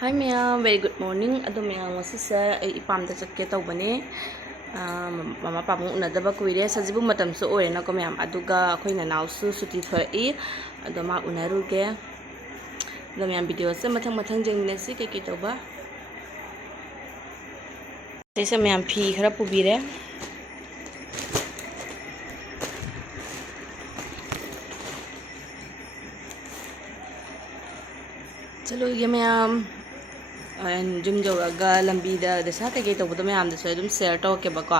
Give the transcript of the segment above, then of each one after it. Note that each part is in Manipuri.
Hi ma'am, very good morning. Ado ma'am wasisa ay Epamda chake tawbane. Mama pabung unadaba kuire sajibu matam su oye na ko ma'am aduga akhoi nanawsu suti thorai ado ma unaruge. Ado ma'am video se mathang jengminasi keke tawba. Sai ma'am phi khara pubire. Chalo ye ma'am jum jawraga lambida da sa keke tawbado ma'am da so dum share tawke ba ko.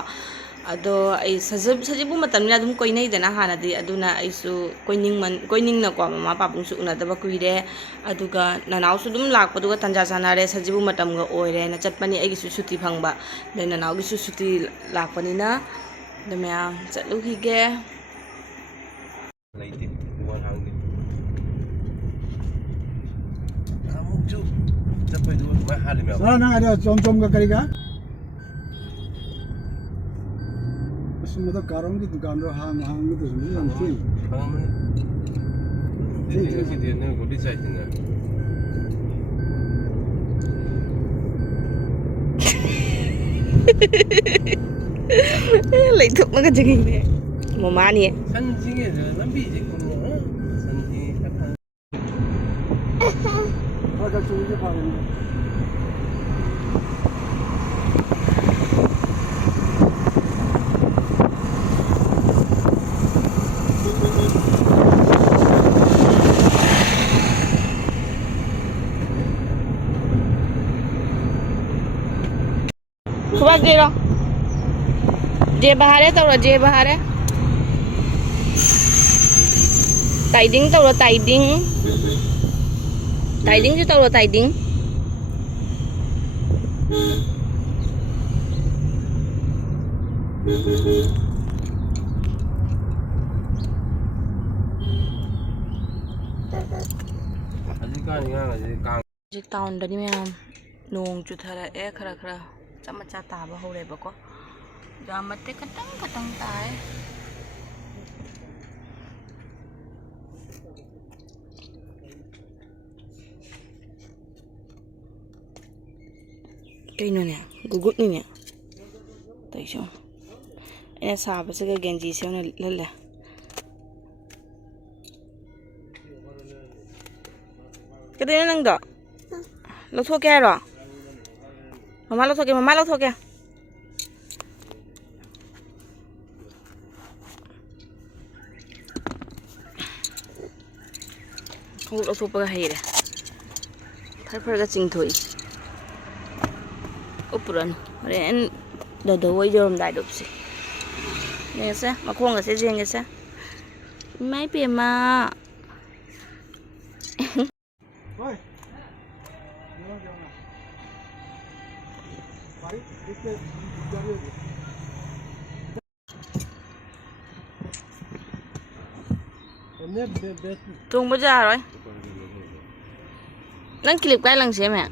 Ado ay sajibu matamna dum koinai dana hanadi aduna aisu koining na ko mama pabung su unadaba kuire aduga nanaw su dum lakpaduga tanja sanare sajibu matam ga oire na chatpani ai su suti phangba de nanaw gi su suti lakpani na de mya chatlu hi ge laiti buwan hangin amuk ju chapai du ma halim ya sala nang ada chom ka kariga asuma to karong di dukan ro hang tu sini yang tin bangun ini dia ne godi chai tinga lấy thuốc nó cái gì này mà má nè san jinge je lambi je ko san ji kata ada cumi je pa Coba kira je bahare tau là je bahare tiding tau là tiding chứ tau là tiding aji kan nga aji kang Jik town dani ma'am nong chu thara e khara chamacha taba hore ba ko jamate katang tae kaino ne gugut ni ne taisho ina saba se ga genji se na lalle kadai nang da lo tho ke ro mama lo tho ke không lo tho pa hai re thar ga ching thoi upuran ren do wai jorom dai dop si ne sa ma khong ga se jeng ga sa mai pe ma oi bari dikte jari ne bet tung bây giờ rồi nâng clip cái lần xem mẹ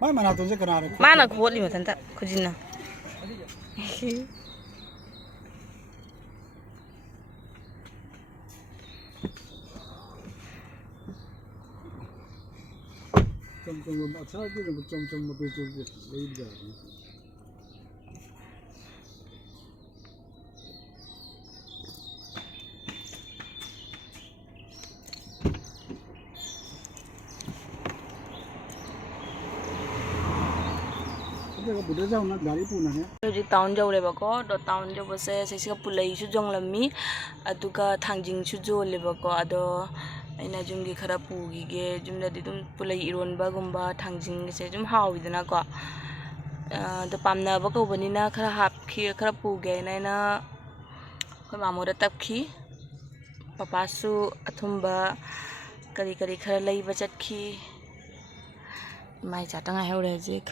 mai mana tu je kana mana kuat lima tanta kujina chom ma sa je chom ma pe chu lei da budak jauh nak gari pun nak ya. Jadi tahun jauh leba ko, do tahun jauh bose sesi ka pulai su jong lami, atu ka thangjing su jo leba ko, ado ina jum gi khara pu gi ge jum da dum pulai iron ba gumba thangjing se jum hawi dana ko, do pamna ba ko bani na khara hap khi khara pu ge na na, ko mamu da tap khi, papa su athumba kari khara lai ba chat khi, mai cha tanga heu le jik.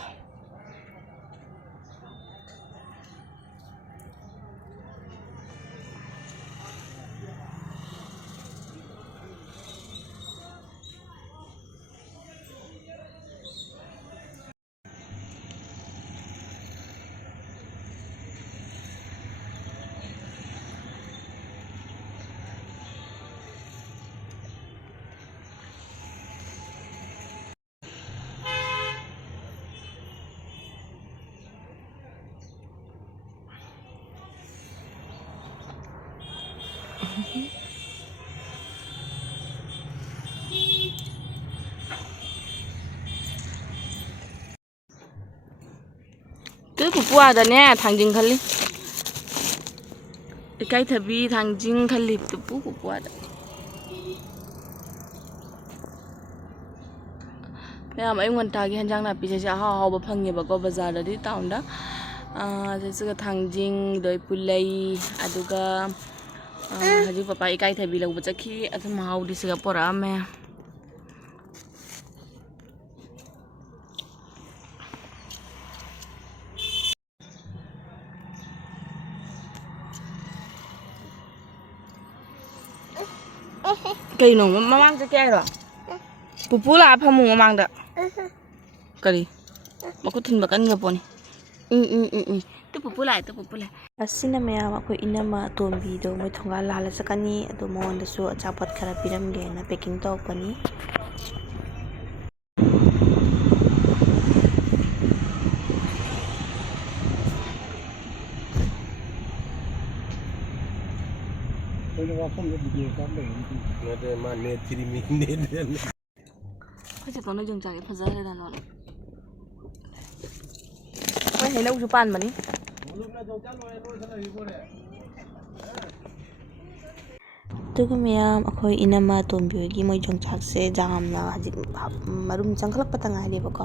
Cứ phụ qua đó nè, thằng Jing khali. Cái thằng bi thằng Jing khali tụi phụ qua đó. Bây giờ mấy con ta cái hành trang là bị sẽ hao hao bắp phăng nhiều bà có bazar đó đi tao đó. Jadi cái thằng Jing đôi pulai, aduga haju papa cái thằng bi lagu baca ki, atau mau di Singapore ame. Cái nó mang cái kia rồi. Pupu là pabung mang đó. Kali. Aku tinbakan nga po ni. Ito pupu lại. Asina mayam ako inama tombi do mo thonga lala sa kani ado mo onda su achapot khara piram ge na packing to pani Ada mana tiri minit dan. Phải chặt nó dừng chạy cái phần da đây là nó. Phải thấy lâu chụp bàn mà đi. tuga mayam akhoi inama tombi gi moi jongchak se jam na hajik marum jangkhlak patangai le bako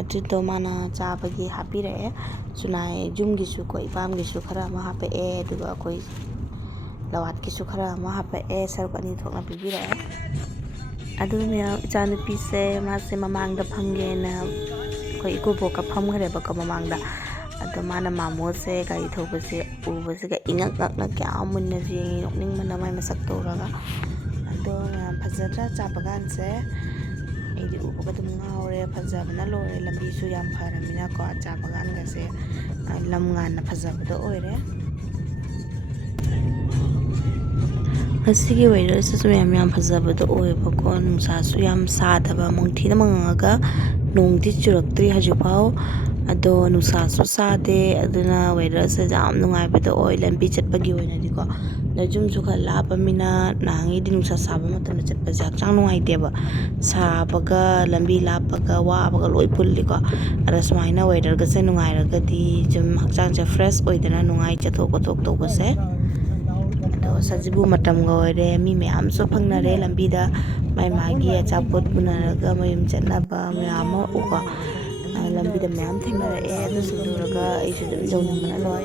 atu to mana cha bagi happy re sunai jum gi su ko ipam gi su khara ma hape e duga koi lawat gi su khara ma hape e sar ko ani thokna bi re adu mayam chanu pi se ma se mamang da phamge na koi ko bo ka pham khare bako mamang da ado mana mamo se gari thoba se uba se ga ingak ngak na kya munna ji nokning mana mai masak to raga ado phajatra chapagan se edi uba ka dum ngaure phajabna lore lambi su yam pharamina ko chapagan ga se lam ngan na phajabda oire Ngasigi weather su yam phajabda oiba ko nungsa su yam sadaba mongthi na mangaga nongdi churaktri hajupau ado nusa su sade aduna weather se jam nungai bida oi lambi chatpagi oina diko najum su khala pamina nangi di nusa saba matam chatpa jak chang nungai deba sabaga lambi lapaga wa baga loi pulli ko ada smaina weather ga se nungai raga di jum hakchang che fresh oidana nungai chathok kothok to ba se ado sajibu matam ga oire mi me am so phangna re lambi da mai magi achapot bunaraga mayum chatnaba mayam uka lambi da mayam thengna e adu suduraga ai su dum jong mana loi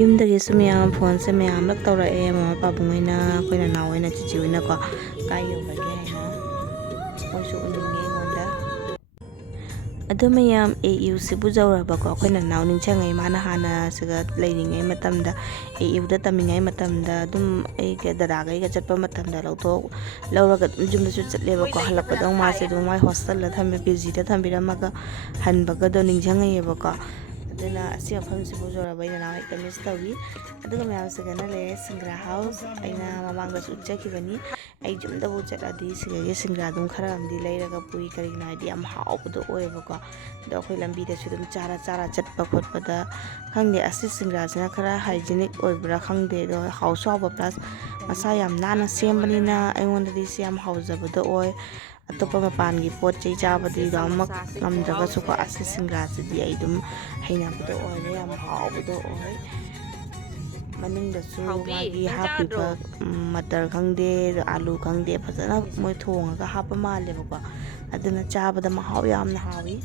yum da ge su mayam phone se mayam lak tawra e mama pabung ina koina naw ina chichi ina ko kai yo ba ge na oi su uninge ngonda adu mayam eu se bu jawra ba ko koina naw ning changai mana hana siga leiningai matamda eu da tamingai matamda dum ai ge dara ga chatpa matamda lawthok lawraga jumda su chatle ba ko halakpa dong ma se dum mai hostel la thambe busy da thambira maga hanbaga do ning changai ba ko aduna asi afam se bu jawra ba ina na ai kamis tawi aduga mayam se gana le singra house aina mamang da su chaki bani ai jumda bu chatadi siga ge singra dum khara amdi leiraga pui kari na di am hau bu do oi ba ko do khoi lambi da su dum chara chatpa khotpa da khangde asi singra sina khara hygienic oi bra khangde do hau so ba plus masa yam nana sembani na ai won da di siam hau za bu do oi atopa mapan gi pot chei chaba di damak ngam jaga su ko asi singra si di ai dum haina bu do oi yam hau bu do oi maning da su magi happy ba matar khangde alu khangde phajana moi thonga ga hapa male ba aduna chaba da mahau yam na hawi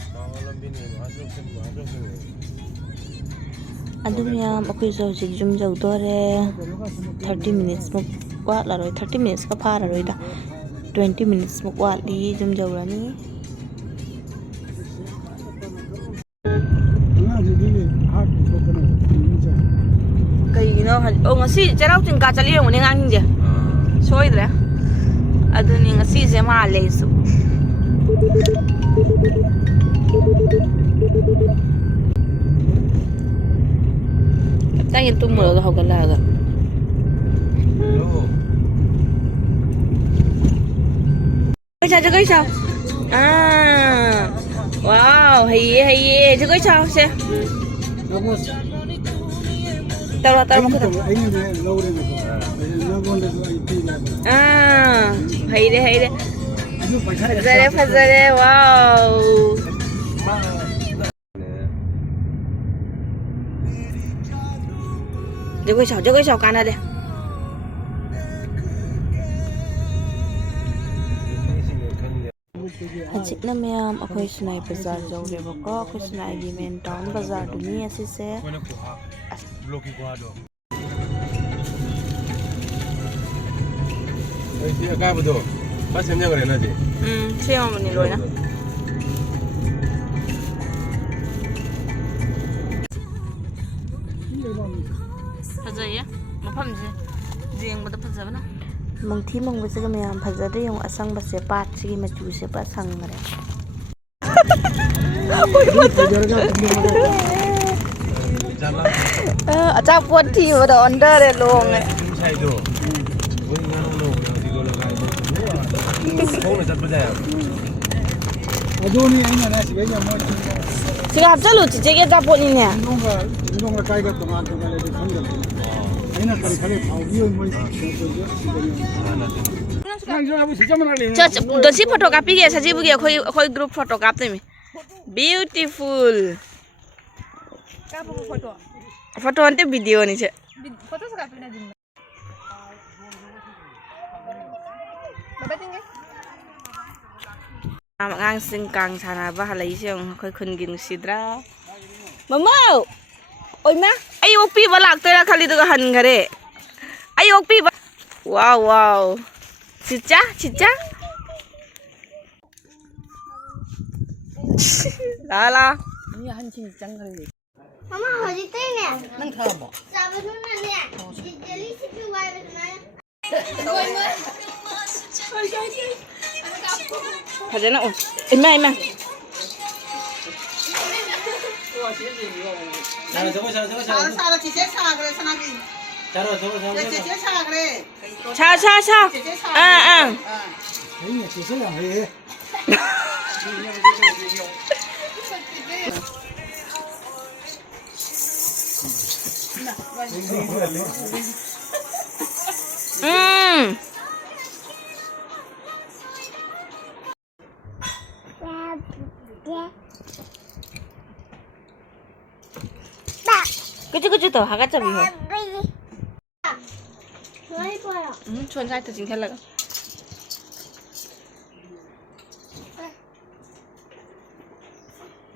adum yam akoi zo ji jum jau dore 30 minutes muk wa la roi 30 minutes ka phara roi da 20 minutes muk wa li jum jau rani Cái nó ngasi charau tin ka chali ngone ngang je. Soidre. Aduni ngasi je ma lesu. Tanya tum mo ga hogalaga. Cái sao? À. Wow, hay chứ cái sao xe. 따라 따라 먹자. 아이는 러우레는 나본데서 아이 피라. 아, 하이래. 이거 पैसा 파자레, 와우. 저거 셔 까나래. Hajikna mayam akhoi sunai bazar jawrebako akhoi sunai gi main town bazar duni asise bloki ko ado ai ka ba do ba semnya ngare na ji 세영어머니 로이나 fazaya mafamse jengboda fazabana 멍티 멍ꯕ스가 mayam phajade yong asang base pat sigi machu se pa sangare acha pot thi wada under re long sai do woi ngano no di lo la ga ko na chat ba ja 아도니 아니나 시베냐 뭐 siga hapchalu chiche acha pot ni ne 농가 가이가 동안 동안에 선거 아니나 카리 파우기요 뭐 dosi photocopy ge sajibu ge khoi group photo kap temi beautiful photo ante video ni che foto suka pina din baba tingge ngang sing kang sana ba halai siang khoi khun gin sidra mamau oi ma ai okpi ba lak tera khali to han gare ai okpi ba wow chicha la ni 한친 장가리 Mama hoji tay nè. nang thabo Sao bây giờ nè? Jelly sipi wai bây giờ. 하잖아 어 임마 사라 지세 사 그래 사나기 지세 사 그래 차차차 아아 아니 죄송해요 해 그치 더 하가자 비호 Nói coi à? chuan sai từ chính thân là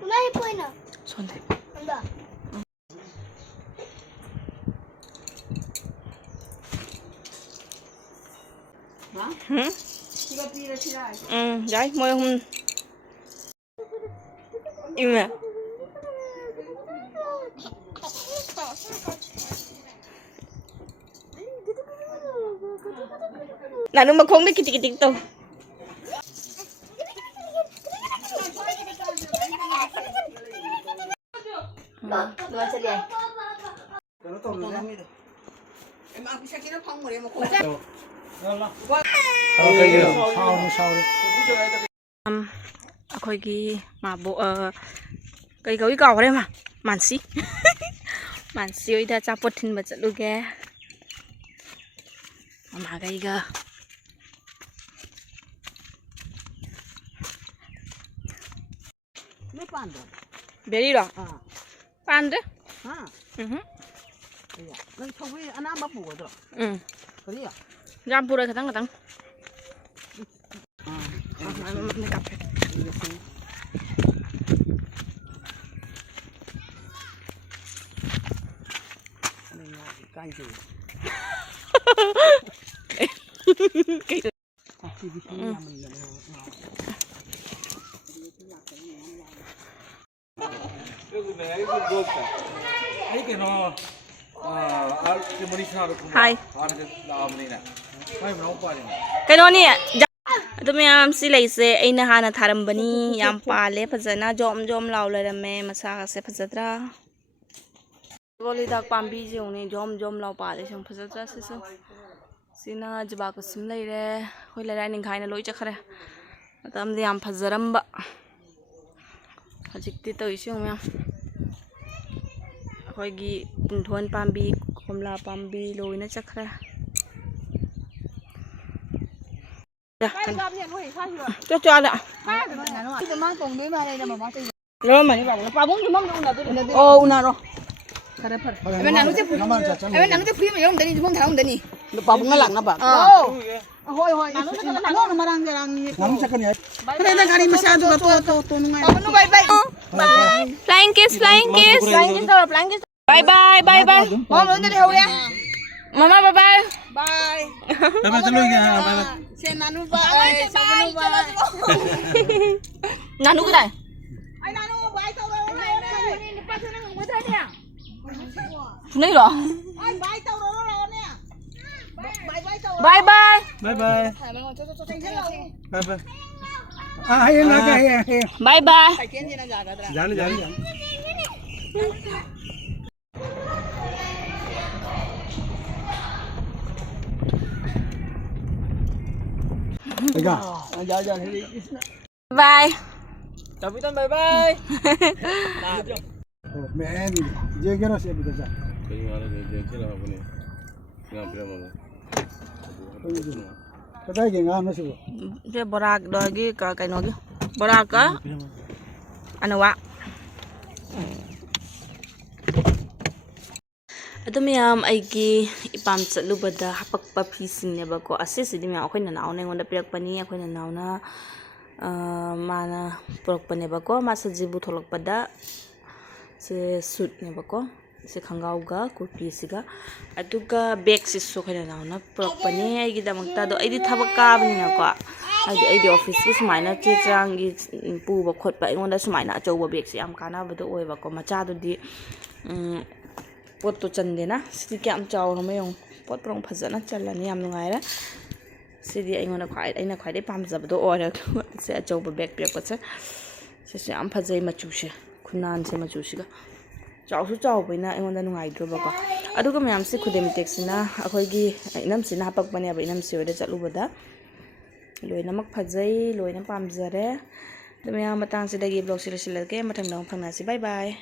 Nói coi nè. chuan thế Anh đó. đấy môi không im nè là nó mà không đấy cái tao em ăn cái nó không rồi mà không akhoi mà bộ cây gấu cỏ đây mà mansi mansi oi da cha potin ba chalu ge mà cái ga 몇 반도 베리라 반데 아 넌 처음에 하나 막 보거든 응 그래요 jampu kadang kadang makna kape 간지 ai cái nó cái moni sao được hai cái làm này nè mai mà nó qua đi cái đó nè tụi mình xí lấy xe anh na hana tharam bani yam pale phajana jom lau le me masa se phajatra goli dak pambi jong ni jom lau pale song phajatra se so sina jaba ko sim lai re hoi lai ning khai na loi chakhare matam de yam phajaram ba hajik ti to isong me khoi gi thon pambi ꯀꯣꯝꯂꯥ ꯄꯥꯝꯕꯤ ꯂꯣꯏꯅ ꯆꯠꯈ꯭ꯔꯦ ꯆꯥꯗ ꯑꯣ ꯎꯅꯔꯣ ꯐꯔꯦ ꯐꯔꯦ 나누지 프리면 이러면 되니 주문 다음 되니 pabung laknaba hoi hoi 나누는 말한 거랑 나는 잠깐이야. 그래 나 가리 마셔도 또 nungaiye 바보 바이 바이 flying kiss flying kiss bye bye bye bye mom 언제 해오래 mama bye bye bye Bye bye chalo kya bye bye. 제 나누 바 사부누 바 nanu cái này 아이 나누 바이 떠로 này rồi 아이 바이 떠로 nè bye bye Bye bye. Bye bye. हे नाका हे bye bye जाने जाने जाने. देखा bye Kapitan bye bye. मैं ये क्या से भी जा कहीं वाला दे चला अपने ना प्रेम में. पता है कि गांव में से cái bora đôi cái nó kia bora cả anh wa adumiyam aigi ipam chatlubada hapakpa phising ne ba ko asisidi mi akhoi na naw ne ngonda pirak pani akhoi na naw na mana porok pane ba ko ma sajibu tholok pada se suit ne ba ko se khangau ga kurti siga aduga bag si so khoi na naw na porok pani aigi damakta do aidi thabak ka bani na ko aidi office ki sumaina che chang gi pu ba khot ba ngonda sumaina achau ba bag si am kana ba do oi ba ko macha do di pot to chande na sidi kyam chaw no mayong pot prong phajana chalani yam nungai ra sidi aingona khwai aina khwai dei pam jab do ora se achau ba bag pek pa se am phajai machu se khunan se machu siga chaw su chaw baina aingona nungai dro ba ko aduga myam se khudem texina akhoi gi inam sina hapak bane ba inam se ode chalu bada loina mak phajai loina pam jare dumya matang se dagi blog sila sila ke mathang dang phangna si bye bye